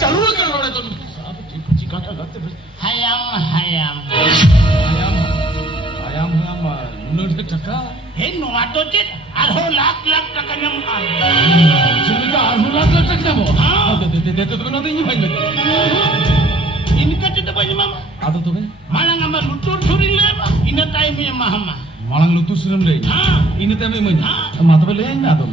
चालू कर रहा है तो चिका का लगते hayam नोट टका हे नोआतो चेत आरो लाख टका नम चिका आरो लाख टका नम हां दे तो ना नहीं भाई इनका चेत बनी मामा आदो तो है माlang ama lutur suri le ina time ya mahama malang lutu suram le हां ini time men mata le na to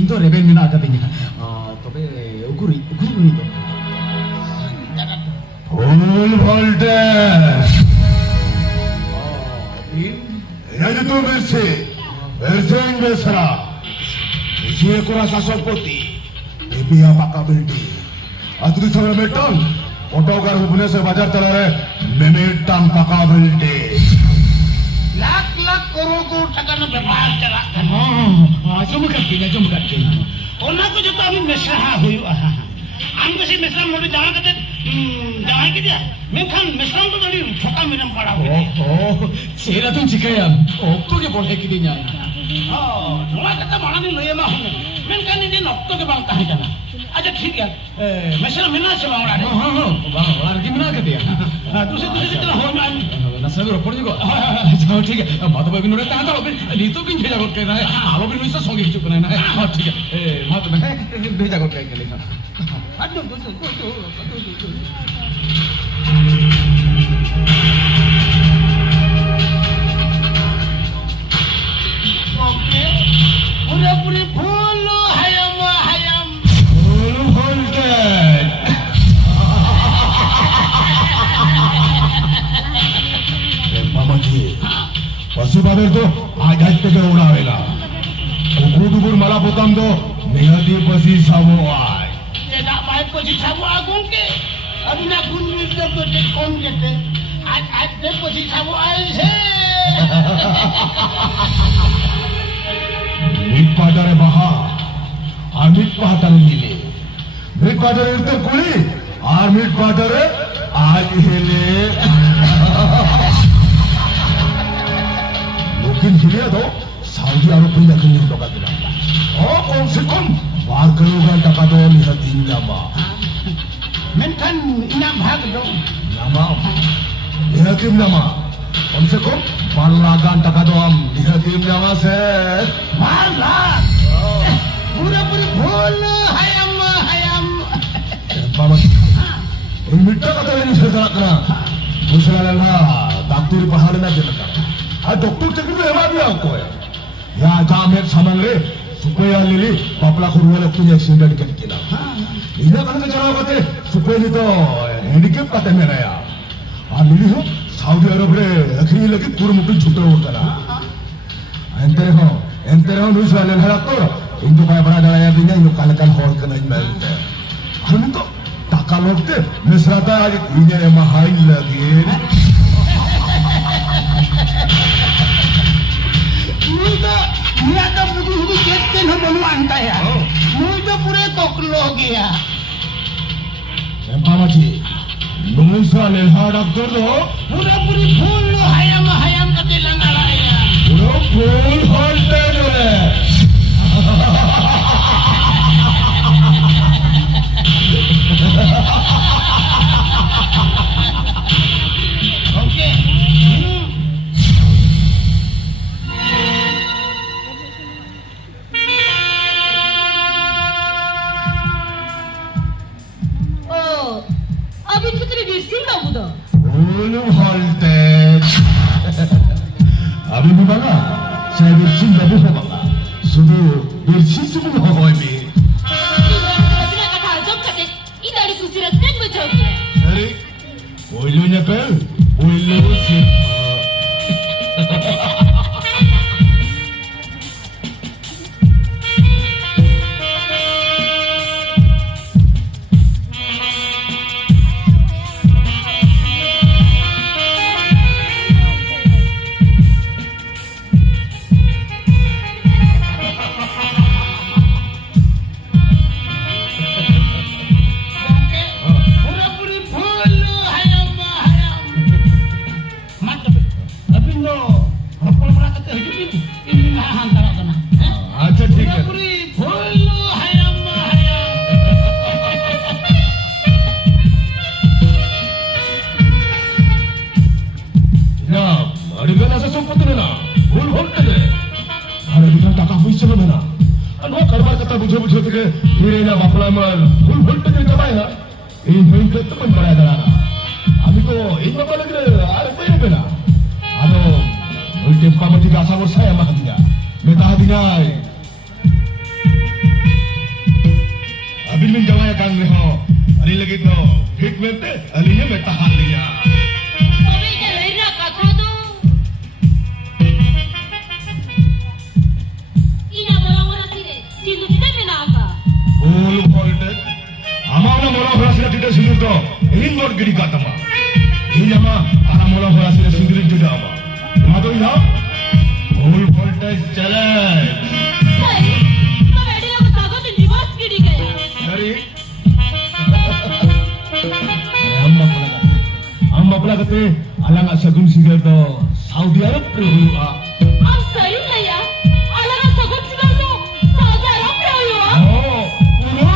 Indo rebel mina katanya. Tobe ukuri itu. Full voltage. Ini tuh bersih besra. Ini kurasa sopoti. Ini apa kabelti? Atuh sama metal. Otogar Bhubaneswar बाजार चला रहे मेमेटन पका बेल्टे लाख करोड़ टका ना व्यापार चला जम करके ओना को जो तो अभी मिश्रा हुई हम किसी मिश्रा मोटे जहाँ के दिया मैं खान मिश्रा तो तभी छोटा मिनम पड़ा हुआ सेरा तुम चिकाया ओक्तो के बोले कि दिन जाए नोला कहता माना नहीं लोये माँ हूँ मैं कहने दिन ओक्तो के बांग कहाँ जाना अच्छा ठीक है मिश्रा मिना से बांग रहा है वार की मिना कर दिया दूसरे कितना हो मैं नशा को रपड़ जुगा जाओ ठीक है माता बाबी नोरे ताता लोग नीतो किन भेजा कर कहना है आलो भी नोइसा सोंगे किचु करना है हाँ ठीक है माता में भेजा कर कह लेना अड्डो ओके पूरे फूल hayam full voltage मामाजी पशुबाबेर तो आजाद থেকে উড়াবেলা কুকুর মালা পোতাম তো নিহাতি পসি সাবো আয় तेरा भाई पसी साबो आगुन के अभी ना गुन मिलते तो ते कौन कहते आज ते पसी साबो आए से মিট পাটারে বাহা আর মিট পাটারে মিলে মিট পাটারে উত্তর কুলি আর মিট পাটারে আজ হেলে लोकिन हिलिया तो सऊदी अरब में नकली टका दिला और कम से कम 12 करोड़ टका तो निहती नामा मेंटन इना भाग दो नामा निहती नामा कम से कम 12 लाख टका तो हम निहती नामा से 12 लाख पूरा फूल hayam बाबा इन मिट्टा का तो नहीं चलता ना दूसरा लल्ला डॉक्टर पहाड़ में चलता आ डॉक्टर चक्कर में हवा दिया आपको है या जाम है सामान ले सुपया लिली पापला खुरवाले कुछ एक्सीडेंट कर दिया इधर कहाँ से चला बाते सुपया ली तो हैंडीकैप काटे में नया आ लिली हो सऊदी अरब रे अखरी लगी पूरे मुट्ठी छुट्टे होता ना एंtere हो न्यूज़ वाले लगा तो इनको पाए बड़ा डरा यार दिया यो काले काले हॉल करना इनमें हम तो टाका लोगते मिस्राता आज इन्हें महाई लगी मुझे बुद्धि कहते हैं बनवाता है मुझे पूरे कोकलो हो गया मामा जी नुसा लेहा डॉक्टर लो पूरी फूल hayam का तेला लड़ाया पूरा फूल होल्टे जोले ओके अभी तो तेरी डिस्किंग का बुदा फूल होल्टे अभी भी बना शायद चिंग बाबू हो बना सुनो बेची सुबह हो गई भी अपना कथा जब कटे इधर कुछ रस्ते में बचाओ क्या अरे कोई लो ना कर कोई लो से पूरा ke dirinya baplaman full voltage coba ya ini teman berada abi ko ini apa lagi ada apa ini na aduh ultim pama juga sabur saya mah dia meta hatinya abi min jawaya kan reho ani lagi to hit mete alinya meta hatinya Tapi jalai na kata tu. Ina bola sini. Sindu tidak menapa. full voltage amana mola horasira tidak sindur to ini ngor gidi kata mah ini mah ana mola horasira sindirin juga apa mado ya full voltage jalan Hai, तो बैठे ना बताओ तो divorce गिरी गया. Dari हम अपना कहते अलग सगुन सिगर तो सऊदी अरब पे हुआ हम सही है यार. अलग सगुन सिगर तो सऊदी अरब में हुआ. ओ पूरा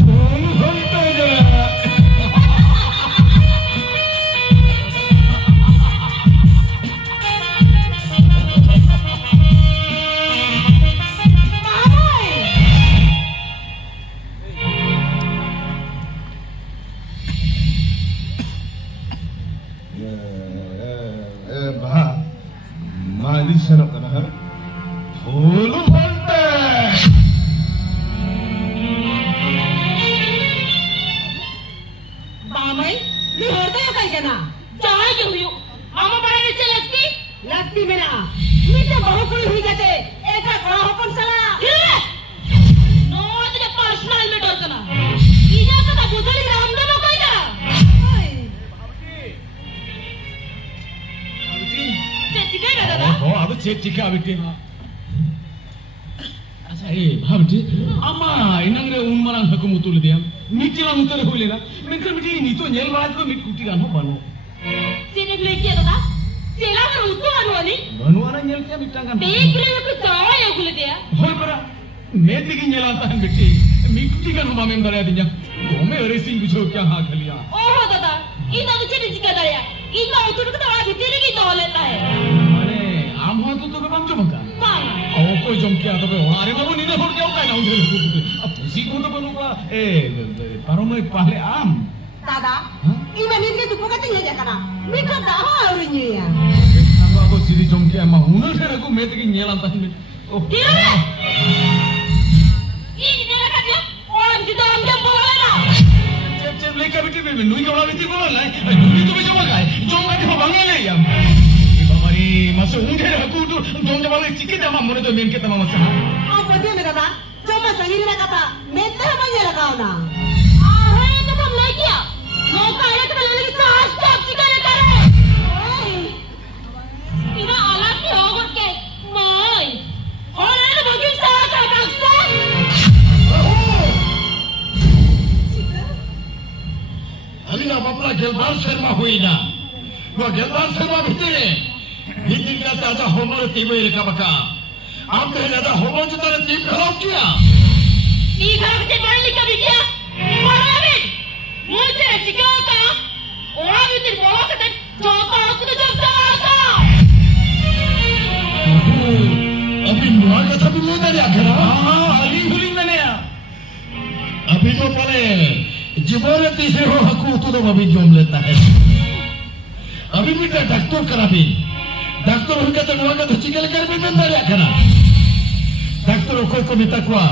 फोन होता जरा Malis sana kana ha full voltage बामई मी होते काय केना जहाँ ये हुई. आमा बड़ा नीचे लगती. लागती मेरा मी ते बहुकुल हुई जाते एका खड़ा होपन सला नो तुझे पर्सनल में डर करना. इजा कदा बुझली रामदेव कोई ना. चेची काय ना दादा. Oh, aku cek jika abiti. Asa bhabti. Ama inang re unmarang haku mutul dia. Miti lang mutul hule na. Miti miti ini tu nyel barat tu miti kuti kan ho banu. Sini beli kia daदा. Sela kan utu anu ani. Banu ana nyel kia mitang kan. देख रहे हो कि जावा या गुले दिया. Hoi bara. Meti ki nyel anta han miti. Miti kuti kan ho mamen baraya dinya. Dome racing kucho kya ha khaliya. ओहो दादा. इन दादा चीनी चिका दाया. इन दादा उतुर के दावा भीतर की दौड़ लेता है. Mane am ho tu to bam jom ka. पाना. Aw koi jom kya to are babu nide hor kya ukai na udhe kutu. Ab pusi ko to banu ba. Paromai pahle am. दादा इना नींद के दुपका ते ले जाकना मी का दाहा आवरिnya ya Aku aku siri jom kya ma hunal se aku meti ki nyel anta han miti. Oh. Dia le. Ini nela kan dia. Orang kita ambil bola na. Cep leka biti be nui ka wala biti bola lai. Nui to be joma kai. Jom ka ho bangai le yam. Bamari masa unde aku tu jom jama le chike jama mone to men ke tama masa. आ पते मेरा दा cuma sendiri na kata mete banyak lagaw na आहे तो हम ले गया. मौका आया तो ले लेके सास को चिका ले करे. इना अलग की होगा के. माय. और ये बगिन सा का कास्ता. Abi na bapla gelbar serma huina gua gelbar serma bitire hitin ka taja homore tibe re kabaka am te nada homo jotare tim khalo kiya नी घर के पढ़ लिखा भी किया. पढ़ा भी. मुझे चिका का. और भी तेरे बोला करते. जो पास तो जब चला था. अभी मुआ कथा भी ले दरिया खरा हाँ अली हुली मैंने या. अभी तो पले जीवन तीसरे हो हकू तो अभी जोम लेता है अभी भी डॉक्टर करा भी डॉक्टर हो गया तो मुआ का चिकल कर भी में दरिया खरा डॉक्टर को भी तकवा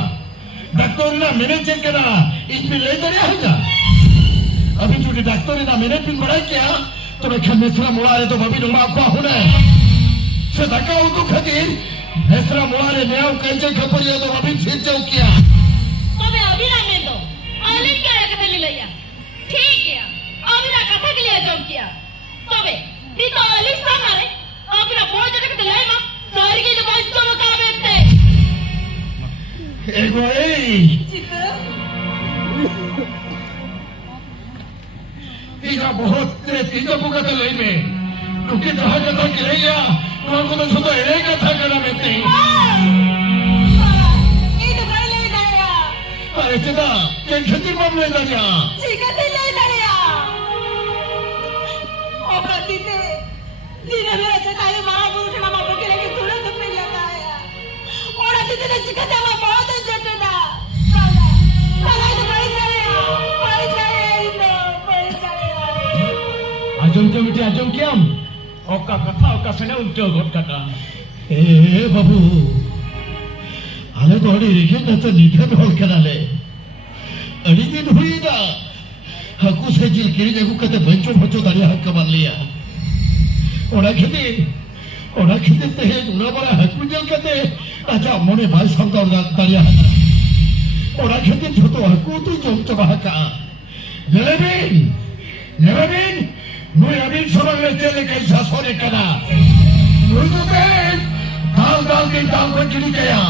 डॉक्टर ना मैंने चेक करा इसमें ले दरिया होगा अभी जो डॉक्टर ना मैंने पिन बढ़ा क्या तो मैं खमेसरा मुड़ा रहे तो अभी नुमा आपको होने से धक्का हो तो खतीर मेसरा मुड़ा रहे नया कैसे खबर ये तो अभी फिर जाओ किया तो मैं अभी ना ले दो. अली क्या है कथा ले लिया. ठीक है. अभी ना कथा के लिए जॉब किया. तो मैं दी तो अली सामने. अभी ना बहुत जगह के ले मां. सारी की जो बहुत जो मका बेचते. एगो ए cita तीजा बहुत तीजा बुका तो ले में लुकी तरह कथा किया लोगों को तो सुनो एरे कथा करा बेटे itu kali le daya अरे चिदा टेंशन की मामले ना जा jika te le daya oka tite dina mera cakaya mara buru ke nama boke lagi turun to pe lagaya ora tite ne jika te ma bahut jata da जो बेटे आजम क्या ओका कथा ओका सेने उल्टे गोट कटा ए बाबू आले तो अड़ी रेखे तो नीचे में होल कराले अड़ी दिन हुई ना हकू से जिल किरी जगू कहते बंचो दारिया हक मान लिया ओरा खेते ते उना बड़ा हकू जल कहते अच्छा मोने भाई समझा दारिया ओरा खेते छोटो हकू तू जम चबा का नेलेबिन नुई अबिन सोना ले चले कैसा सोने कना नुई तो बेन दाल के दाल बन चली गया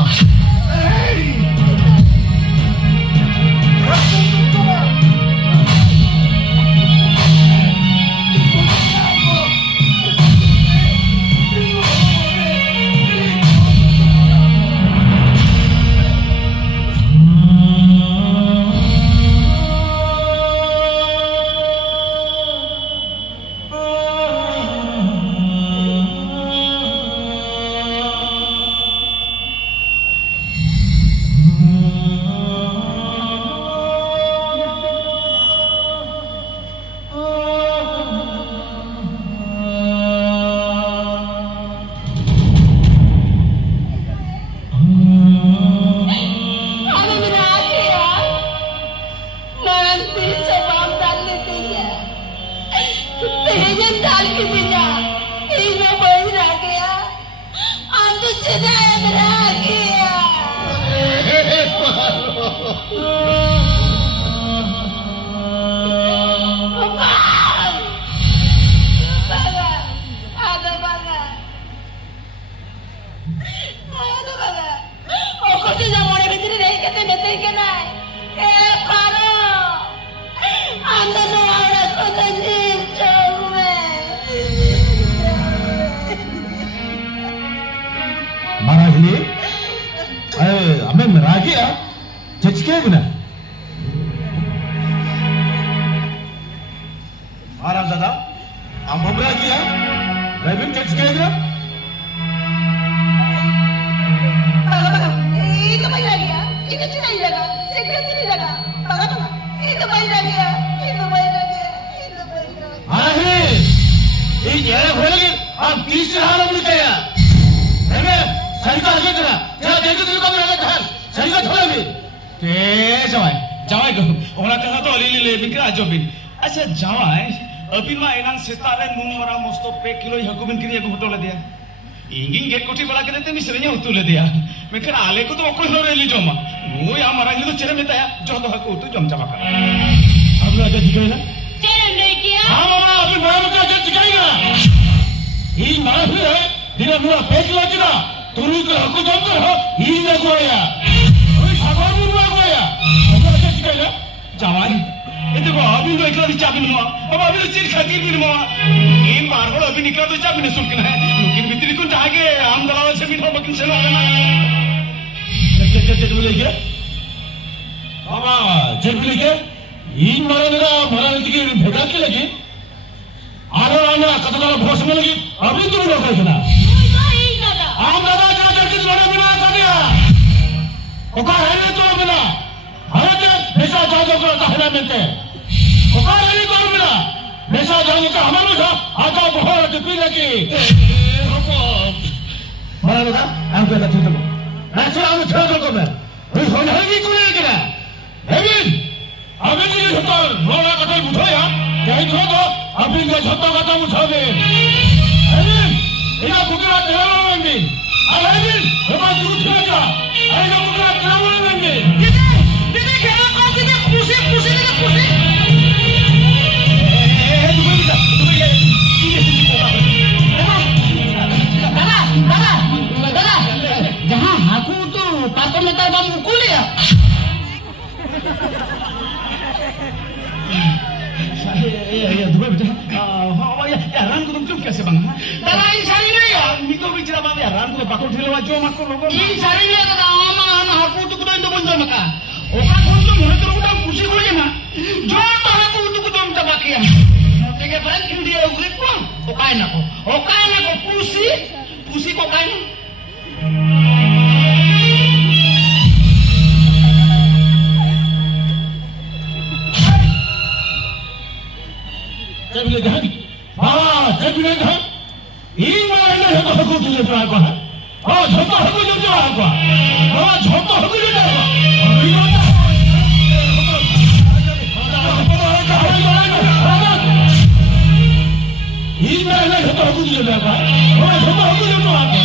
아, 대비는 한 이마에는 해도 하고 들려줘 할 거야. 저도 하고 들려줘 할 거야. 저도 하고 들려줘 할 거야. 이마에는 해도 하고 들려줘 할 거야. 저도 하고 들려줘 할 거야.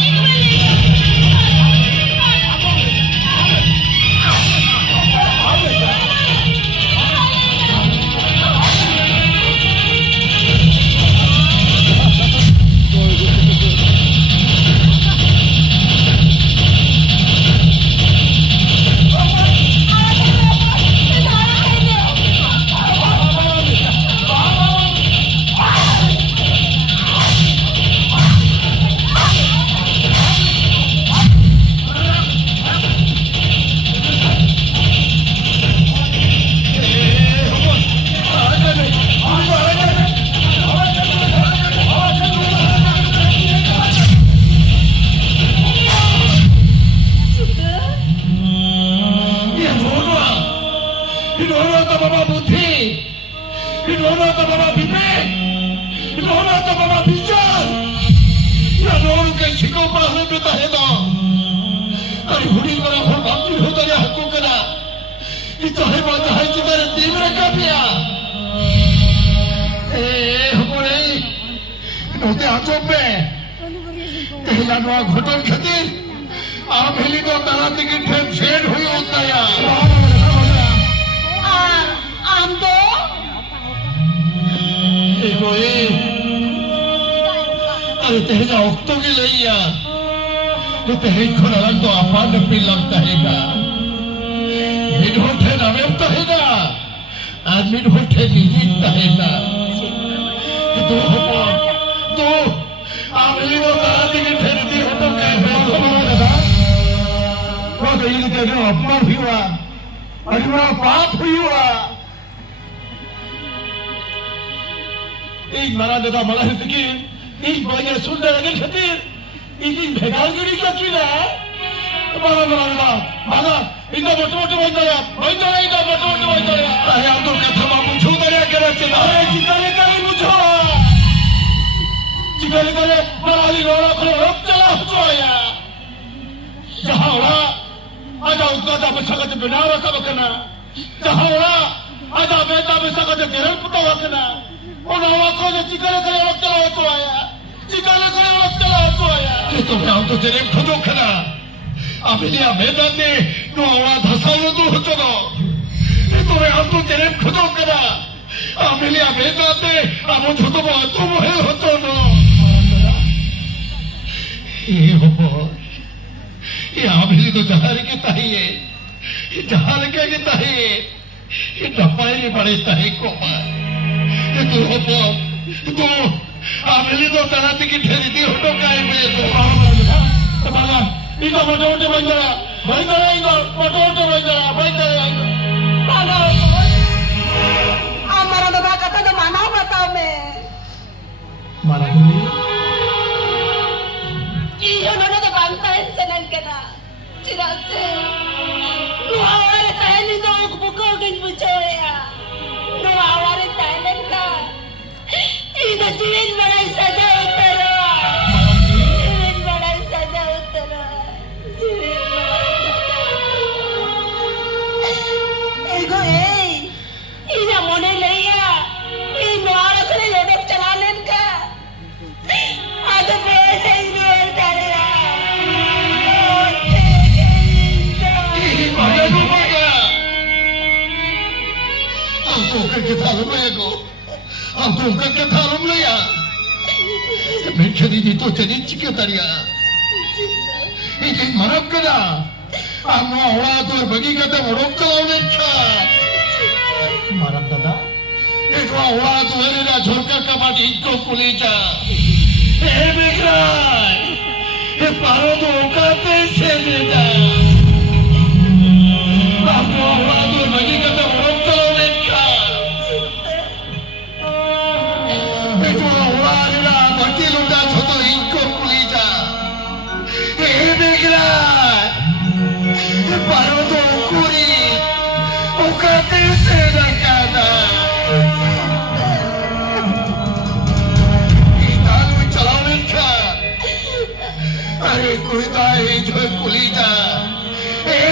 जो कुलीजा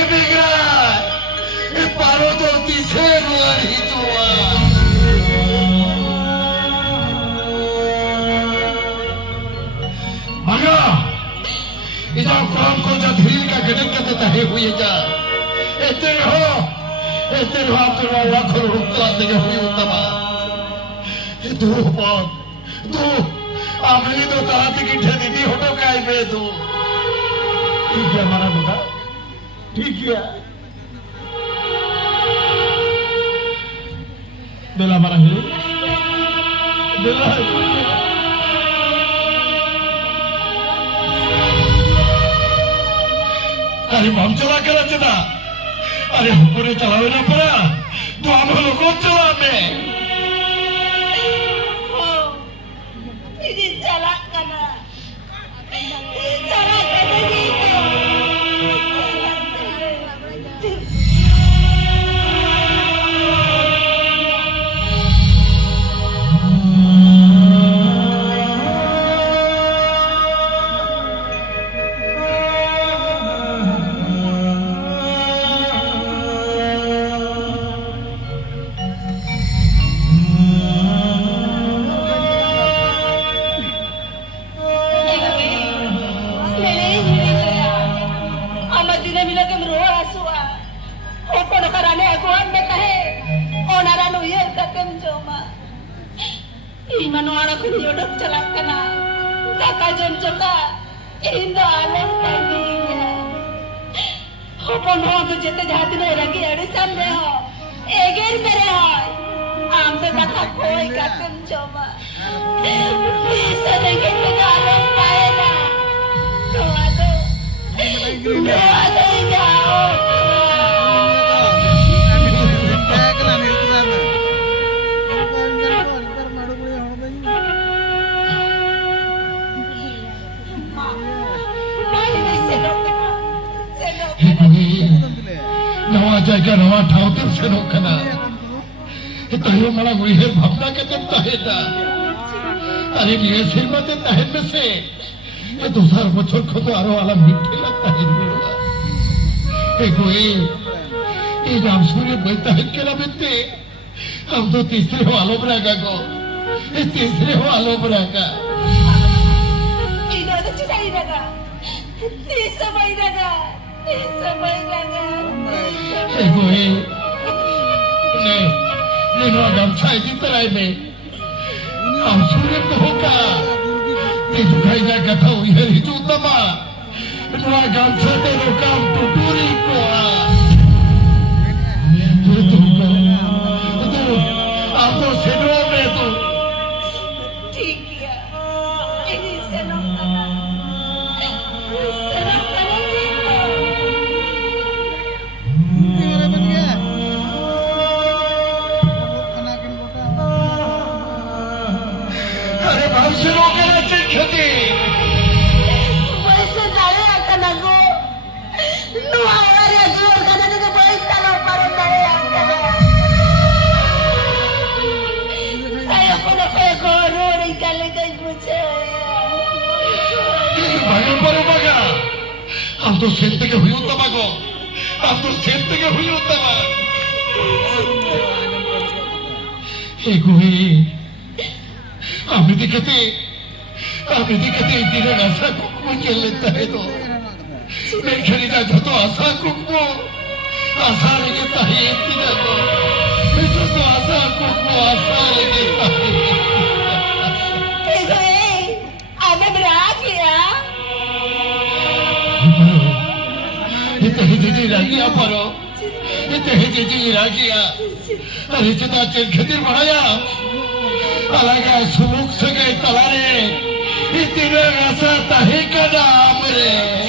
बिगड़ा पारो तो तीसरे रुआरी जुआ मगा इधर कौन कौन सा धीर का गठन कर देता है हुई जा इतने हो आपके लाखों रुपया देंगे हुई उत्तमा दो बहुत दो आमली तो कराती की ठेली दी होटो का ही बे दो ठीक है हमारा बेटा ठीक है बेला हमारा हीरो बेला अरे हम चला कर रचना अरे हमको चलावे ना पड़ा तो हम लोग को चला में नवा जाएगा नवा ठाव तक से रोकना तो मला गुहेर भावना के देता है ना अरे ये सिर में देता है में से ये दूसरा बच्चों को तो आरो वाला मीठे लगता है ये नाम सूर्य बोलता है के लबते हम तो तीसरे वालों पर आगा को तीसरे वालों पर आगा इधर तो चिताई लगा तीसरा भाई लगा నేను గంఛా ఎత్తుతాయి మే అవసరం होगा तेजु खाइजा कथा उहेरी चूतमा नवा गंछा ते लोकाम टुटुरी को तू आपको सेनो में तू ठीक है यही सेनो हम तो siente que huyó un tabaco हम तो siente que huyó un tabaco हमें दिखते इतने ऐसा कुकमो चल लेता है तो मैं खरीदा था तो ऐसा कुकमो आशा लगता है इतना तो आशा कुकमो आशा लगता है Jadi lagi apa lo? Itu jadi lagi ya. Hari kita cengketir mana ya? Alaga subuk segai talare. Itu rasa tahi kada amre.